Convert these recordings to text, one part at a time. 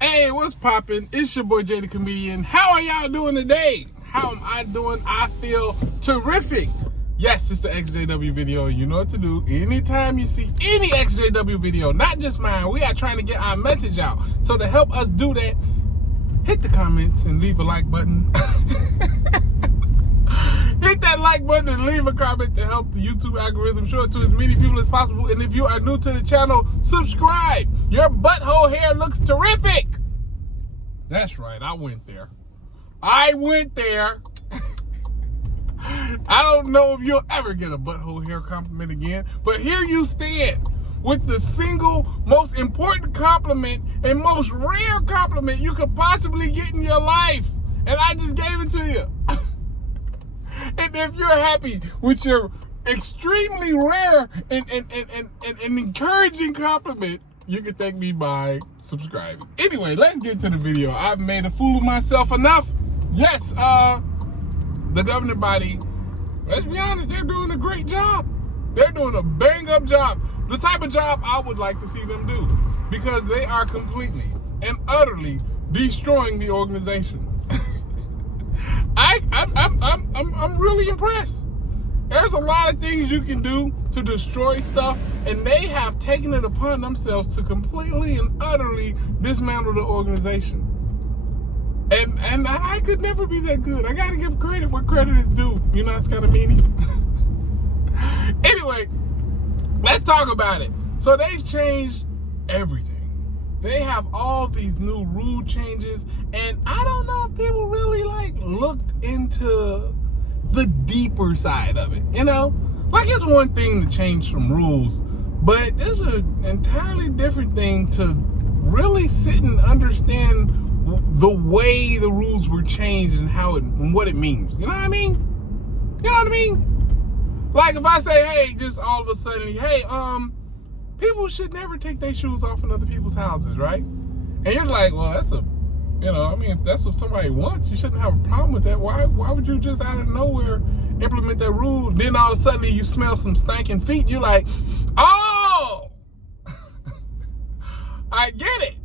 Hey, what's poppin'? It's your boy Jay the Comedian. How are y'all doing today? How am I doing? I feel terrific. Yes, it's the ExJw video. You know what to do. Anytime you see any ExJw video, not just mine, we are trying to get our message out. So to help us do that, hit the comments and leave a like button. Hit that like button and leave a comment to help the YouTube algorithm show it to as many people as possible. And if you are new to the channel, subscribe. Your butthole hair looks terrific. That's right, I went there. I don't know if you'll ever get a butthole hair compliment again, but here you stand with the single most important compliment and most rare compliment you could possibly get in your life. And I just gave it to you. And if you're happy with your extremely rare and encouraging compliment, you can thank me by subscribing. Anyway, let's get to the video. I've made a fool of myself enough. Yes, the governing body, let's be honest, they're doing a great job. They're doing a bang-up job. The type of job I would like to see them do, because they are completely and utterly destroying the organization. I'm really impressed. There's a lot of things you can do to destroy stuff, and they have taken it upon themselves to completely and utterly dismantle the organization. And I could never be that good. I gotta give credit where credit is due. You know, it's kind of meanie. Anyway, let's talk about it. So they've changed everything. They have all these new rule changes, and I don't know if people really looked into the deeper side of it, you know? Like, it's one thing to change some rules, but it's an entirely different thing to really sit and understand the way the rules were changed and how it and what it means. You know what I mean? You know what I mean? Like, if I say, hey, just all of a sudden, hey, people should never take their shoes off in other people's houses, right? And you're like, well, that's a, you know, I mean, if that's what somebody wants, you shouldn't have a problem with that. Why would you just out of nowhere implement that rule? Then all of a sudden you smell some stinking feet. You're like, oh, I get it.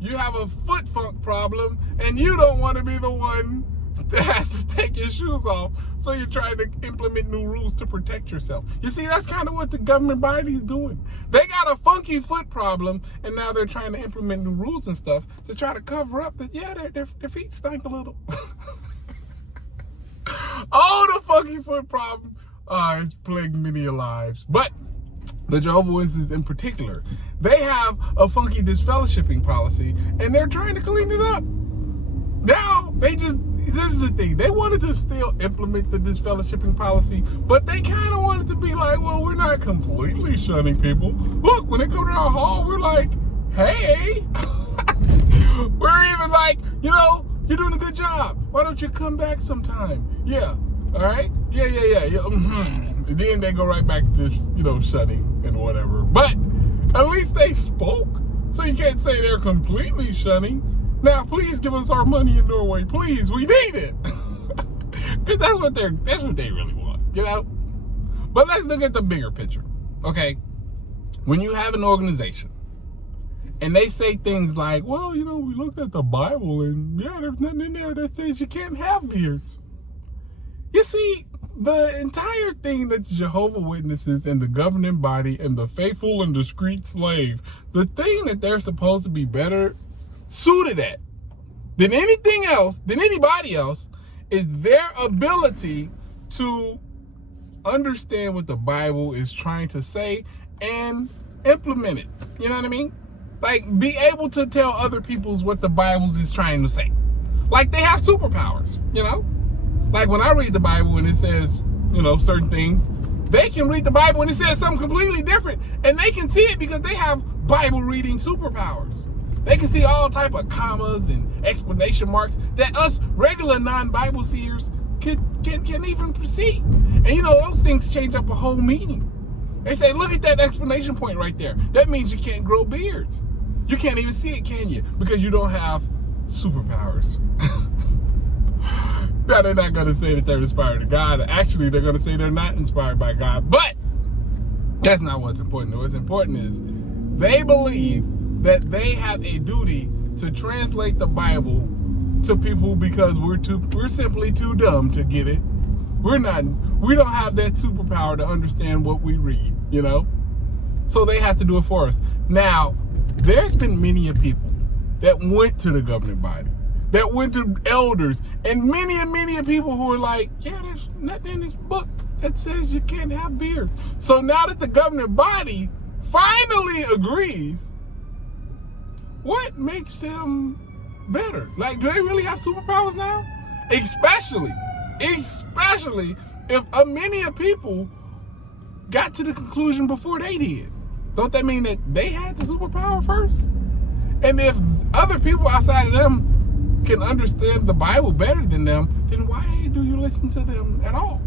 You have a foot funk problem, and you don't want to be the one that has to take your shoes off, so you're trying to implement new rules to protect yourself. You see, that's kind of what the government body is doing. They got a funky foot problem, and now they're trying to implement new rules and stuff to try to cover up that, yeah, their feet stink a little. Oh, the funky foot problem. It's plagued many lives. But the Jehovah Witnesses in particular, they have a funky disfellowshipping policy, and they're trying to clean it up. Now, this is the thing, they wanted to still implement the disfellowshipping policy, but they kind of wanted to be like, well, we're not completely shunning people. Look, when they come to our hall, we're like, hey. We're even like, you know, you're doing a good job. Why don't you come back sometime? Yeah, all right? Yeah. And then they go right back to this, you know, shunning and whatever. But at least they spoke, so you can't say they're completely shunning. Now, please give us our money in Norway. Please, we need it. Because that's what they really want, you know? But let's look at the bigger picture, okay? When you have an organization, and they say things like, well, you know, we looked at the Bible, and yeah, there's nothing in there that says you can't have beards. You see, the entire thing that's Jehovah Witnesses and the governing body and the faithful and discreet slave, the thing that they're supposed to be better suited at than anything else, than anybody else, is their ability to understand what the Bible is trying to say and implement it. You know what I mean? Like, be able to tell other people's what the Bible is trying to say. Like, they have superpowers, you know? Like, when I read the Bible and it says, you know, certain things, they can read the Bible and it says something completely different, and they can see it because they have Bible reading superpowers. They can see all type of commas and exclamation marks that us regular non-Bible seers can even perceive. And you know, those things change up a whole meaning. They say, look at that exclamation point right there. That means you can't grow beards. You can't even see it, can you? Because you don't have superpowers. Now, they're not going to say that they're inspired of God. Actually, they're going to say they're not inspired by God. But that's not what's important. What's important is they believe that they have a duty to translate the Bible to people because we're simply too dumb to get it. We don't have that superpower to understand what we read, you know? So they have to do it for us. Now, there's been many people that went to the governing body, that went to elders, and many people who are like, yeah, there's nothing in this book that says you can't have beards. So now that the governing body finally agrees, what makes them better? Like, do they really have superpowers now? Especially if many people got to the conclusion before they did. Don't that mean that they had the superpower first? And if other people outside of them can understand the Bible better than them, then why do you listen to them at all?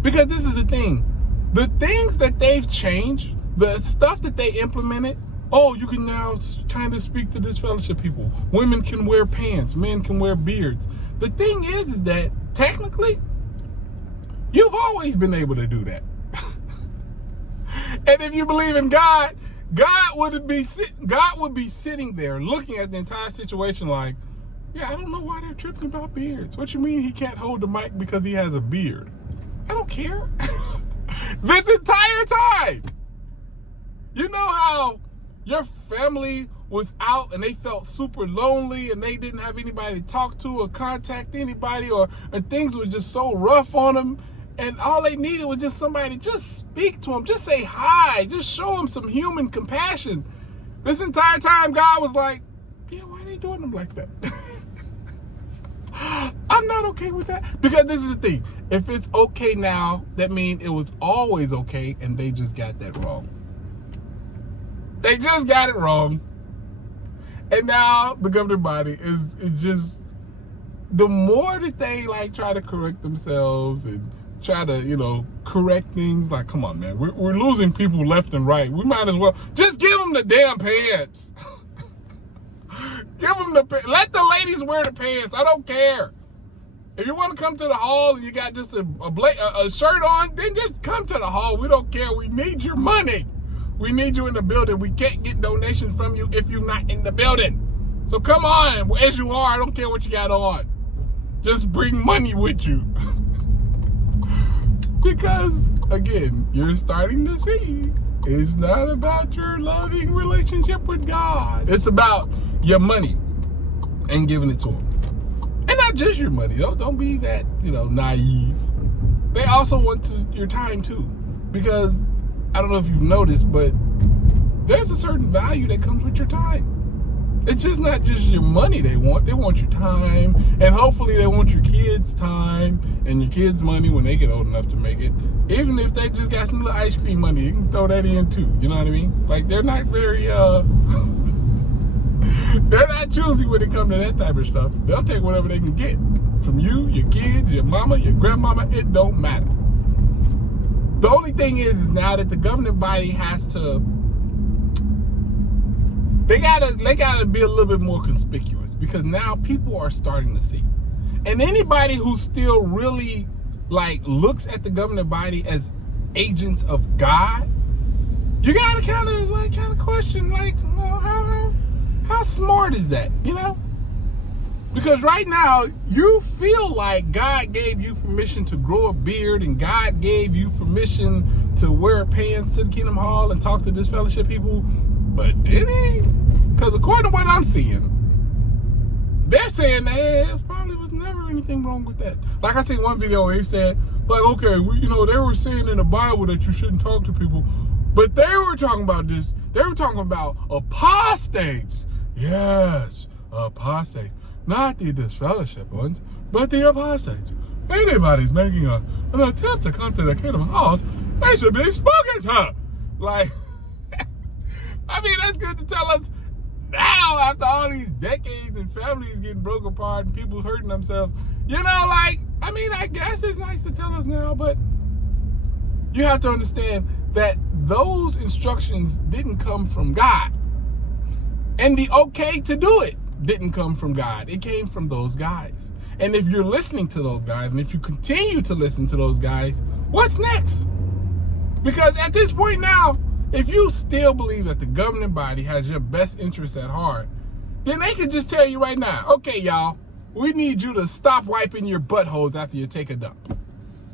Because this is the thing. The things that they've changed, the stuff that they implemented, oh, you can now kind of speak to disfellowship people. Women can wear pants. Men can wear beards. The thing is that technically, you've always been able to do that. And if you believe in God, God would be sitting there looking at the entire situation like, yeah, I don't know why they're tripping about beards. What you mean he can't hold the mic because he has a beard? I don't care. This entire time. You know how your family was out and they felt super lonely and they didn't have anybody to talk to or contact anybody, and things were just so rough on them, and all they needed was just somebody to just speak to them, just say hi, just show them some human compassion. This entire time God was like, yeah, why are they doing them like that? I'm not okay with that. Because this is the thing. If it's okay now, that means it was always okay and they just got that wrong. They just got it wrong. And now the governing body is just, the more that they like try to correct themselves and try to, correct things, like, come on, man, we're losing people left and right. We might as well just give them the damn pants. Give them let the ladies wear the pants. I don't care. If you want to come to the hall and you got just a shirt on, then just come to the hall. We don't care. We need your money. We need you in the building. We can't get donations from you if you're not in the building. So come on, as you are. I don't care what you got on. Just bring money with you. Because, again, you're starting to see it's not about your loving relationship with God. It's about your money and giving it to Him. And not just your money. Don't be that, naive. They also want your time, too. Because, I don't know if you've noticed, but there's a certain value that comes with your time. It's just not just your money they want your time, and hopefully they want your kids' time and your kids' money when they get old enough to make it. Even if they just got some little ice cream money, you can throw that in too, you know what I mean? Like, they're not very, they're not choosy when it comes to that type of stuff. They'll take whatever they can get from you, your kids, your mama, your grandmama, it don't matter. The only thing is now that the governing body has to, they gotta be a little bit more conspicuous, because now people are starting to see. And anybody who still really looks at the governing body as agents of God, you gotta kind of question, how smart is that, Because right now, you feel like God gave you permission to grow a beard, and God gave you permission to wear pants to the Kingdom Hall and talk to disfellowship people, but did He? Because according to what I'm seeing, they're saying that there probably was never anything wrong with that. Like, I seen one video where he said, okay, they were saying in the Bible that you shouldn't talk to people, but they were talking about this. They were talking about apostates. Yes, apostates. Not the disfellowship ones, but the apostates. Anybody's making an attempt to come to the Kingdom Halls, they should be spoken to. That's good to tell us now, after all these decades and families getting broke apart and people hurting themselves. I guess it's nice to tell us now, but you have to understand that those instructions didn't come from God. And the okay to do it didn't come from God. It came from those guys. And if you're listening to those guys, and if you continue to listen to those guys, what's next? Because at this point now, if you still believe that the governing body has your best interests at heart, then they could just tell you right now, okay, y'all, we need you to stop wiping your buttholes after you take a dump.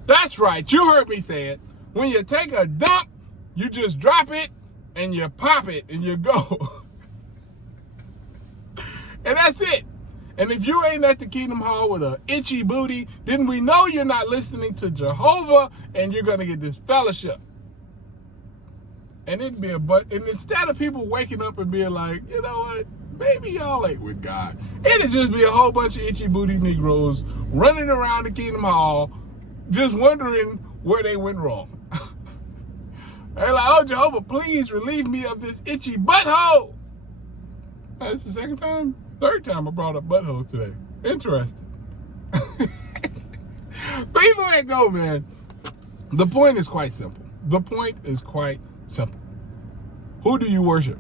That's right, you heard me say it. When you take a dump, you just drop it and you pop it and you go. And that's it. And if you ain't at the Kingdom Hall with a itchy booty, then we know you're not listening to Jehovah and you're going to get this fellowship. And it'd be and instead of people waking up and being like, you know what, maybe y'all ain't with God, it'd just be a whole bunch of itchy booty Negroes running around the Kingdom Hall just wondering where they went wrong. They're like, oh, Jehovah, please relieve me of this itchy butthole. That's the third time I brought up buttholes today. Interesting. But either way it go, man, the point is quite simple. Who do you worship?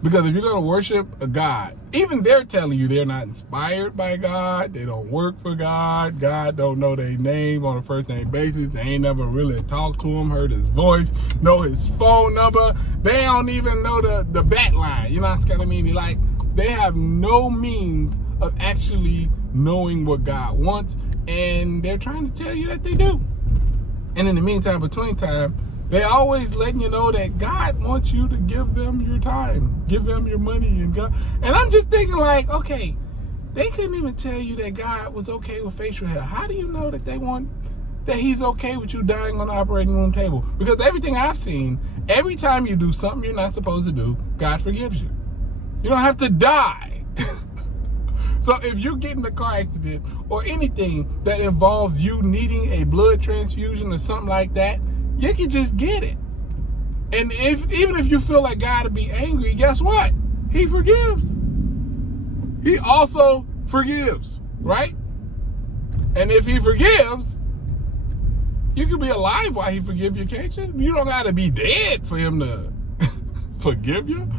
Because if you're going to worship a God, even they're telling you they're not inspired by God, they don't work for God, God don't know their name on a first name basis, they ain't never really talked to him, heard his voice, know his phone number, they don't even know the bat line, you know what I mean? Like, they have no means of actually knowing what God wants, and they're trying to tell you that they do. And in the meantime, between time, they always letting you know that God wants you to give them your time, give them your money, and God. And I'm just thinking like, okay, they couldn't even tell you that God was okay with facial hair. How do you know that that he's okay with you dying on the operating room table? Because everything I've seen, every time you do something you're not supposed to do, God forgives you. You don't have to die. So if you get in a car accident or anything that involves you needing a blood transfusion or something like that, you can just get it. And even if you feel like God to be angry, guess what? He forgives. He also forgives, right? And if he forgives, you can be alive while he forgives you, can't you? You don't got to be dead for him to forgive you.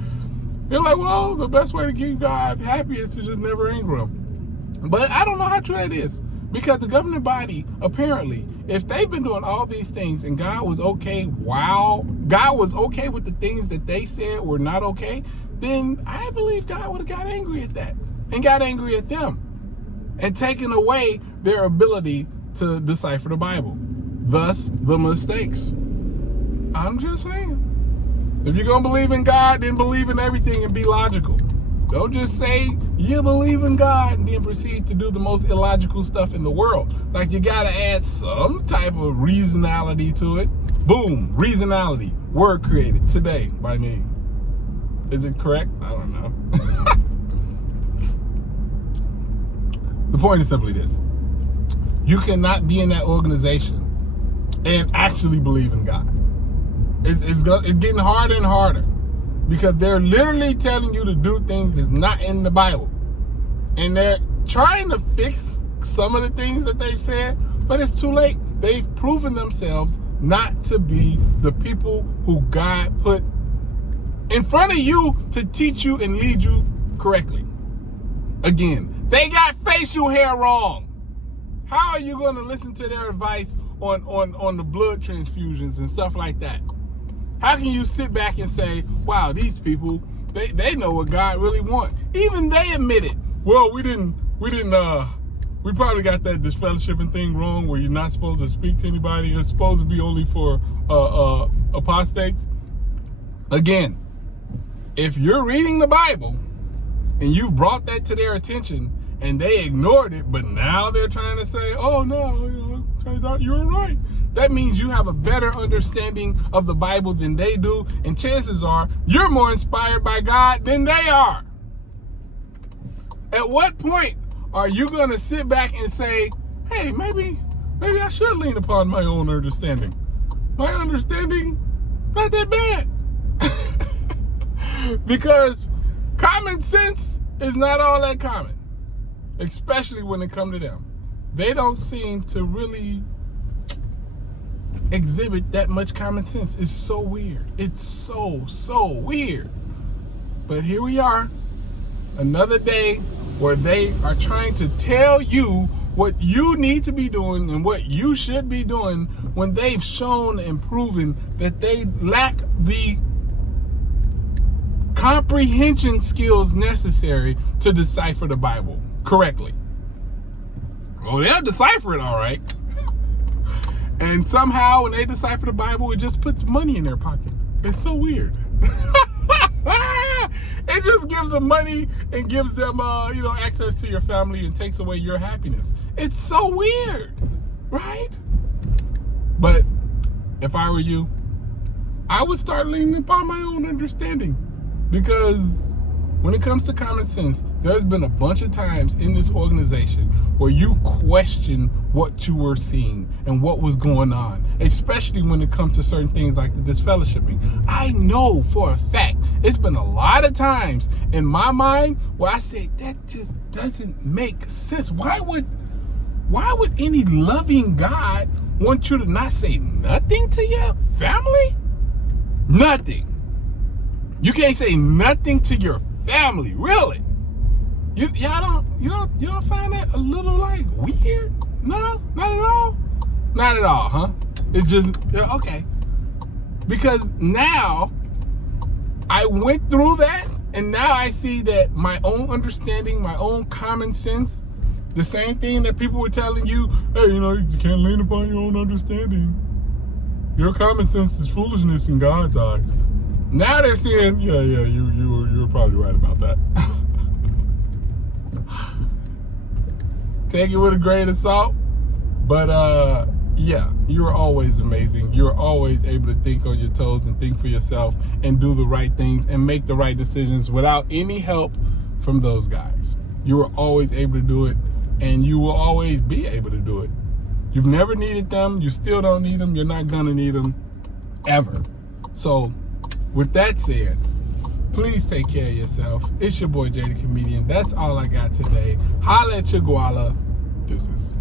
You're like, well, the best way to keep God happy is to just never anger him. But I don't know how true that is. Because the governing body, apparently, if they've been doing all these things and God was okay, God was okay with the things that they said were not okay, then I believe God would have got angry at that and got angry at them and taken away their ability to decipher the Bible. Thus, the mistakes. I'm just saying. If you're going to believe in God, then believe in everything and be logical. Don't just say you believe in God and then proceed to do the most illogical stuff in the world. Like, you got to add some type of reasonality to it. Boom, reasonality. Word created today by me. Is it correct? I don't know. The point is simply this. You cannot be in that organization and actually believe in God. It's getting harder and harder. Because they're literally telling you to do things that's not in the Bible. And they're trying to fix some of the things that they've said, but it's too late. They've proven themselves not to be the people who God put in front of you to teach you and lead you correctly. Again, they got facial hair wrong. How are you going to listen to their advice on the blood transfusions and stuff like that? How can you sit back and say, wow, these people, they know what God really wants? Even they admit it. Well, we probably got that disfellowshipping thing wrong where you're not supposed to speak to anybody. It's supposed to be only for apostates. Again, if you're reading the Bible and you've brought that to their attention and they ignored it, but now they're trying to say, oh no, turns out you were right. That means you have a better understanding of the Bible than they do, and chances are you're more inspired by God than they are. At what point are you going to sit back and say, hey, maybe I should lean upon my own understanding? My understanding, not that bad. Because common sense is not all that common, especially when it comes to them. They don't seem to really exhibit that much common sense. It's so weird. It's so weird. But here we are, another day where they are trying to tell you what you need to be doing and what you should be doing when they've shown and proven that they lack the comprehension skills necessary to decipher the Bible correctly. Well, they'll decipher it all right. And somehow when they decipher the Bible, it just puts money in their pocket. It's so weird. It just gives them money and gives them, access to your family and takes away your happiness. It's so weird, right? But if I were you, I would start leaning upon my own understanding, because when it comes to common sense, there's been a bunch of times in this organization where you question what you were seeing and what was going on, especially when it comes to certain things like the disfellowshipping. I know for a fact it's been a lot of times in my mind where I say that just doesn't make sense. Why would any loving God want you to not say nothing to your family? Nothing. You can't say nothing to your family, really? You don't find that a little like weird? No, not at all. Not at all, huh? It's just okay. Because now I went through that, and now I see that my own understanding, my own common sense, the same thing that people were telling you, hey, you can't lean upon your own understanding. Your common sense is foolishness in God's eyes. Now they're saying, yeah, you were probably right about that. Take it with a grain of salt. But yeah, you're always amazing. You're always able to think on your toes and think for yourself and do the right things and make the right decisions without any help from those guys. You were always able to do it, and you will always be able to do it. You've never needed them. You still don't need them. You're not gonna need them ever. So with that said, please take care of yourself. It's your boy Jay the Comedian. That's all I got today. Holla at your guala. Deuces.